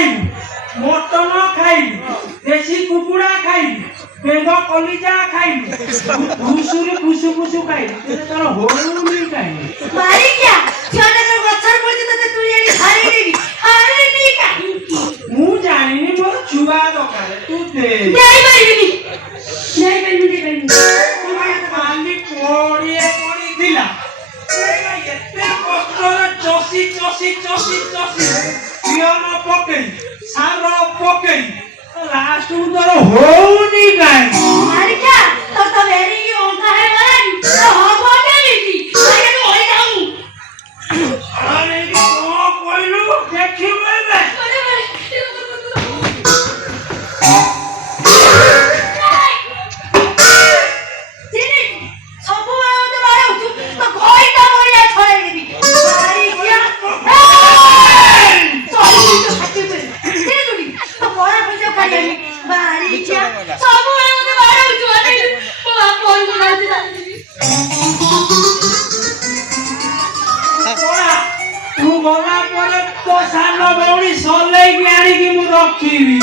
ଖାଇବୁ ମଟନ ଖାଇବୁ ଦେଶୀ କୁକୁଡ଼ା ଖାଇବୁ ବେଙ୍ଗ କଲିଜା ଖାଇବୁ ଘୁଷୁରି ଫୁସୁ ଫୁସୁ ଖାଇବୁ ତୋର ହଉନି ଖାଇବୁ ମାରିକିଆ ଛୁଆଟା ତ ଗଛରେ ପଡ଼ିଛି ତତେ ତୁ ଏଠି ହାରିନେବି ହାରିନି କାହିଁକି ମୁଁ ଜାଣିନି ମୋର ଛୁଆ ଦରକାର ତୁ ଦେ ଦେଇପାରିବିନି କାଲି ପଡ଼ିଥିଲା ଏତେ କଷ୍ଟରେ ଚଷି ପିଅନ ପକେଇ ସାର ପକେଇ ଲାଷ୍ଟକୁ ତୋର ହଉନି କାହିଁକି ମାରିକିଆ ତୋର ତ ଭେରିକି ଅଙ୍କା ହେଇଗଲାଣି ତ ହବ କେମିତି ଆରେ ତୁ ହୋଇ ଯାଉନୁ ଆରେ କଣ କହିଲୁ ଦେଖିବୁ ଏବେ ତୁ ଗଲା ପରେ ତୋ ସାନ ଭଉଣୀ ସଲେଇକି ଆଣିକି ମୁଁ ରଖିବି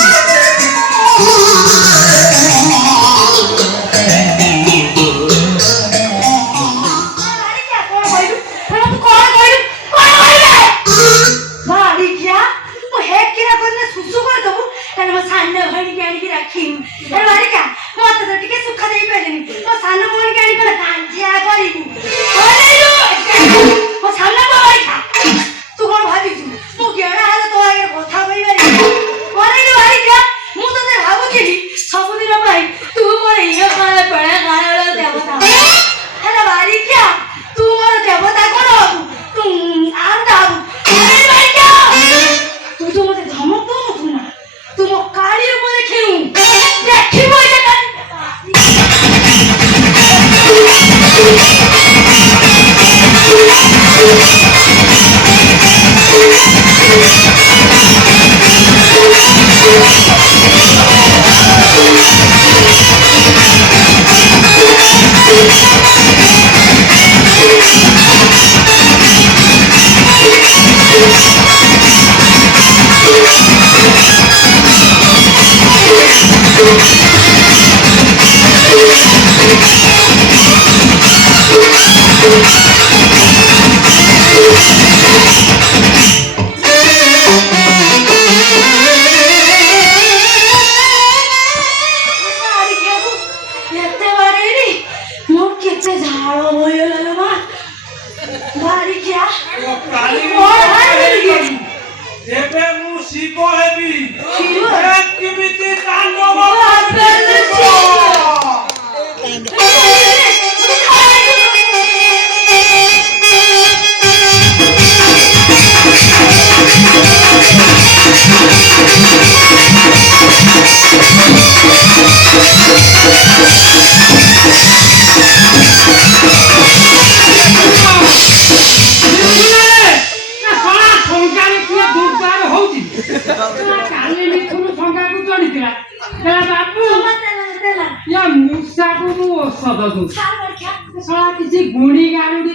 ଏବେ ମୁଁ ଶିବ ହେବି କେମିତି ତାଣ୍ଡବ କିଛି ଗୁଣି ଗାରୁଡି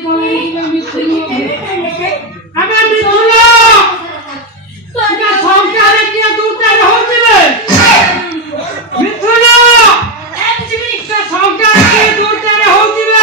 ସଂଖ୍ୟାରେ କିଏ ଦୁର୍ଟାରେ ହଉଥିବେ ମିଥୁନ ସଂଖ୍ୟାରେ କିଏ ଦୁର୍ଟାରେ ହଉଥିବେ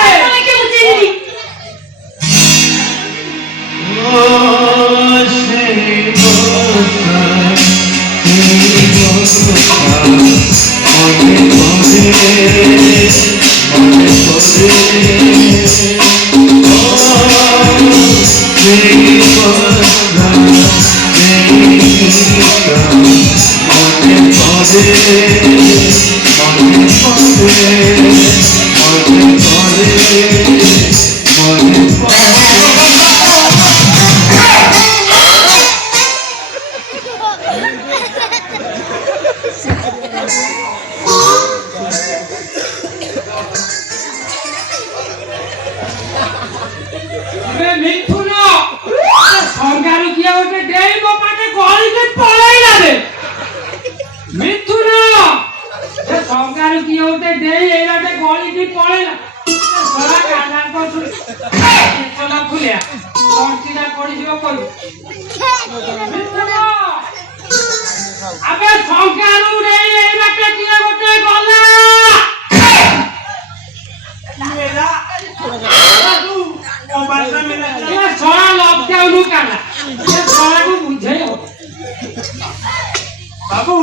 ବାବୁ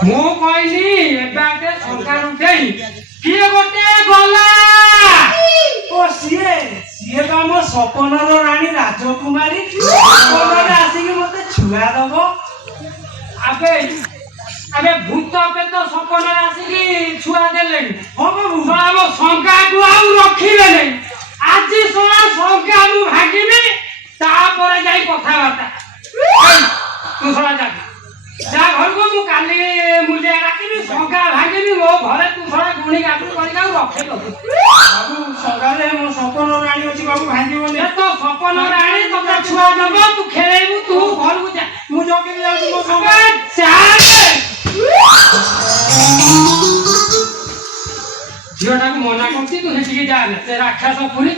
ମୁଁ କହିଲି ଏବେ ଆଗେ ସରକାର ଉଠେଇ କିଏ ଗୋଟେ ଗଲା ଓ ସିଏ ତ ଆମ ସପନର ରାଣୀ ରାଜକୁମାରୀ ସପନରେ ଆସିକି ମତେ ଛୁଆ ଦବ ଆବେ ଆବେ ଭୂତ ପେତ ସପନରେ ଆସିକି ଛୁଆ ଦେଲେଣି ହଁ ବାବୁ ଆମ ସଂଖ୍ୟାକୁ ଆଉ ରଖିବେନି ଆଜି ଶଳା ସଂଖ୍ୟା ମୁଁ ଭାଗିବି ତାପରେ ଯାଇ କଥାବାର୍ତ୍ତା ତୁ ଶଳା ଯା ଘରକୁ ମୁଁ କାଲି ମୂଲ୍ୟ ଡାକିବି ସଂଖ୍ୟା ଭାଗିବି ମୋ ଘରେ ତୁ ଶଳା ଗୁଣି ଗାଗୁଣି କରିକି ଆଉ ରଖେଇ ଦବୁ ବାବୁ ସକାଳେ ମୋ ସପନ ରାଣୀ ଅଛି ବାବୁ ଭାଙ୍ଗିବନି ତୋ ସପନ ରାଣୀ ତୋତେ ଛୁଆ ଦବ ତୁ ଖେଳେଇବୁ ତୁ ଘରକୁ ଯା ମୁଁ ଜଗିବି ଯାଉଛି ମୋ ସଂଖ୍ୟା ଝିଅଟାକୁ ମନା କରୁଛି ତୁ ସେଠିକି ଯାଆନା ସେ ରାକ୍ଷସ ପୁରୀ